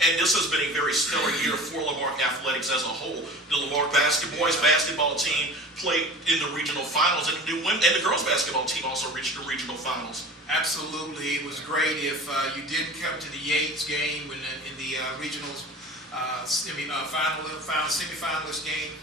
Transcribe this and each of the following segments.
And this has been a very stellar year for Lamarque athletics as a whole. The Lamarque boys basketball team played in the regional finals, and the girls basketball team also reached the regional finals. Absolutely, it was great. If you didn't come to the Yates game in the regionals, semifinalist game,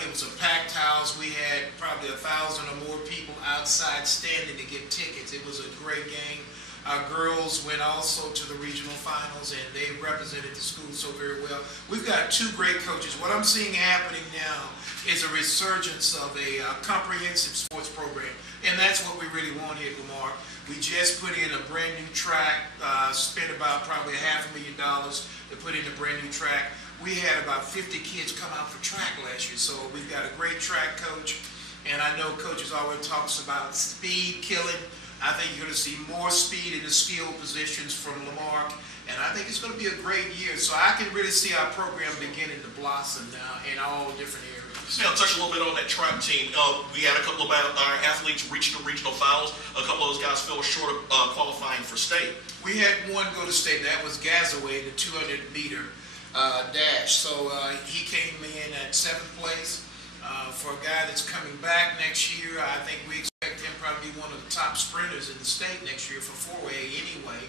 it was a packed house. We had probably 1,000 or more people outside standing to get tickets. It was a great game. Our girls went also to the regional finals, and they represented the school so very well. We've got two great coaches. What I'm seeing happening now is a resurgence of a comprehensive sports program, and that's what we really want here at Lamarque. We just put in a brand new track, spent about probably $500,000 to put in a brand new track. We had about 50 kids come out for track last year, so we've got a great track coach, and I know coaches always talks about speed killing. I think you're going to see more speed in the skill positions from Lamarque, and I think it's going to be a great year. So I can really see our program beginning to blossom now in all different areas. Yeah, I'll touch a little bit on that track team. We had a couple of our athletes reach the regional finals. A couple of those guys fell short of qualifying for state. We had one go to state, and that was Gazaway, the 200-meter dash. So he came in at 7th place. For a guy that's coming back next year, I think we expect him probably be one of the top sprinters in the state next year for 4A anyway.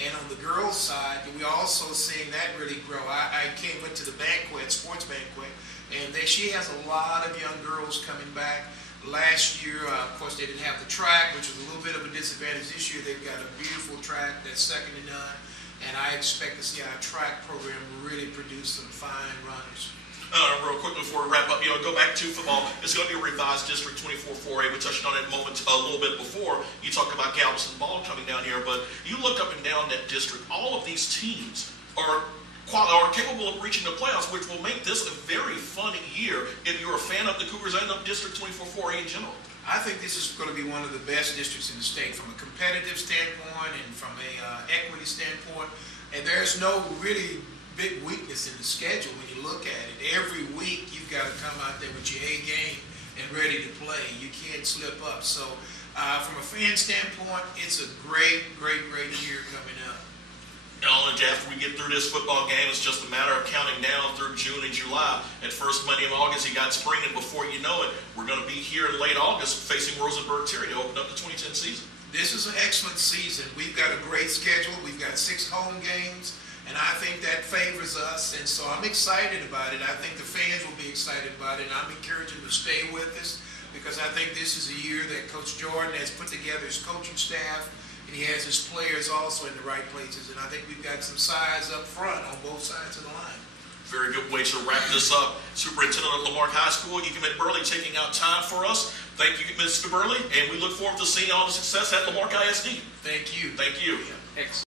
And on the girls' side, we're also seeing that really grow. I went to the banquet, sports banquet, and she has a lot of young girls coming back. Last year, of course, they didn't have the track, which was a little bit of a disadvantage. This year, they've got a beautiful track that's second to none, and I expect to see our track program really produce some fine runners. Real quick before we wrap up, go back to football. It's going to be a revised District 24-4A. We touched on it a little bit before. You talked about Galveston Ball coming down here, but you look up and down that district. All of these teams are capable of reaching the playoffs, which will make this a very fun year if you're a fan of the Cougars and of District 24-4A in general. I think this is going to be one of the best districts in the state from a competitive standpoint and from a equity standpoint. And there's no really big weakness in the schedule when you look at it. Every week you've got to come out there with your A game and ready to play. You can't slip up. So from a fan standpoint, it's a great year coming up. And after we get through this football game, it's just a matter of counting down through June and July. At first Monday of August, you got spring, and before you know it, we're going to be here in late August facing Rosenberg Terry to open up the 2010 season. This is an excellent season. We've got a great schedule. We've got 6 home games. And I think that favors us, and so I'm excited about it. I think the fans will be excited about it, and I'm encouraging them to stay with us because I think this is a year that Coach Jordan has put together his coaching staff, and he has his players also in the right places, and I think we've got some size up front on both sides of the line. Very good way to wrap this up. Superintendent of Lamarque High School, Ecomet Burley, taking out time for us. Thank you, Mr. Burley, and we look forward to seeing all the success at Lamarque ISD. Thank you. Thank you. Yeah. Excellent.